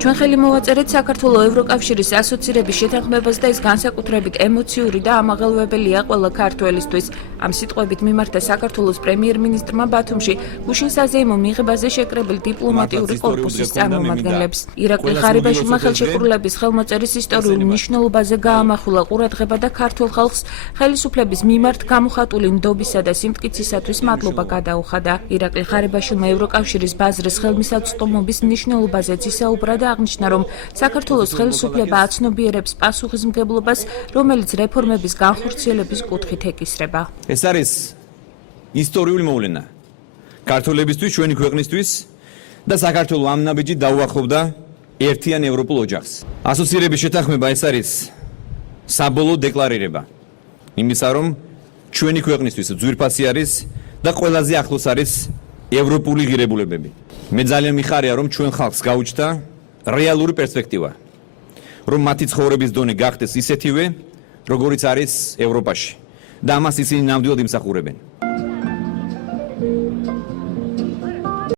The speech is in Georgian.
ჩვენ ხელი მოვაწერეთ საქართველოს ევროკავშირის ასოცირების შეთანხმებას და ეს განსაკუთრებით ემოციური და ამაღელვებელია ყველა ქართველისთვის. ამ სიტყვებით მიმართა საქართველოს პრემიერ-მინისტრმა ბათუმში გუშინ საზეიმო მიღებაზე შეკრებილ დიპლომატიური კორპუსის წარმომადგენლებს. ირაკლი ხარიბაშვილმა ხელშეკრულების ხელმოწერის ისტორიულ მნიშვნელობაზე გაამახვილა ყურადღება და ქართულ ხალხს ხელისუფლების მიმართ გამოხატული ნდობისა და სიმტკიცისათვის მადლობა გადაუხადა. ირაკლი ხარიბაშვილმა ევროკავშირის ბაზრის ხელმისაწვდომობის მნიშვნელობაზეც ისაუბრა და აღნიშნა, რომ საქართველოს ხელისუფლება აცნობიერებს პასუხისმგებლობას, რომელიც რეფორმების განხორციელების კუთხით ეკისრება. ეს არის ისტორიული მოვლენა ქართველებისთვის, ჩვენი ქვეყნისთვის და საქართველოს ამ ნაბიჯით დაუახლოვდა ერთიან ევროპულ ოჯახს. ასოცირების შეთანხმება ეს არის საბოლოო დეკლარირება იმისა, რომ ჩვენი ქვეყნისთვის ძვირფასი არის და ყველაზე ახლოს არის ევროპული ღირებულებები. მე ძალიან მიხარია, რომ ჩვენ ხალხს გაუჩნდა რეალური პერსპექტივა, რომ მათი ცხოვრების დონე გახდეს ისეთივე, როგორიც არის ევროპაში და ამას ისინი ნამდვილად იმსახურებენ.